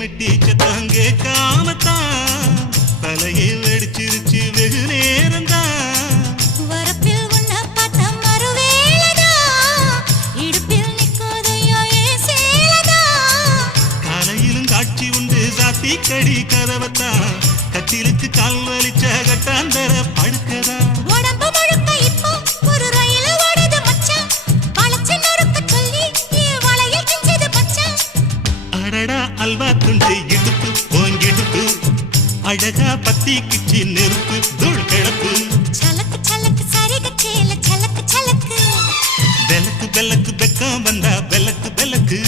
மெட்டி சத்தம் கேட்காமத்தான் தலையை வெடிச்சிருச்சு வெகு நேரம்தான். வரப்பில் உன்ன பார்த்த மறுவேளதா இடுப்பில் நிற்குதையோ ஏன் சேலதா. காலையிலும் காட்சி உண்டு சாத்தி கடி கதவத்தான் கட்டிலுக்கு கால் வலிச்ச கட்டாந்தர படுக்கதா. உடம்பு முழுக்க இப்போ ஒரு ரயில் ஓடுது மச்சான். வளைச்சு நொறுக்க சொல்லி என் வளையல் கிஞ்சது மச்சான். அடடா அல்வா துண்டு இடுப்பு போங்கிடுப்பு அழகா பத்தி கிச்சி நெருப்பு தூள் கிடப்பு. சலக்கு சலக்கு சரிக சேல சலக்கு சலக்கு பெலக்கு பெலக்கு பெக்கம் வந்தா பெலக்கு பெலக்கு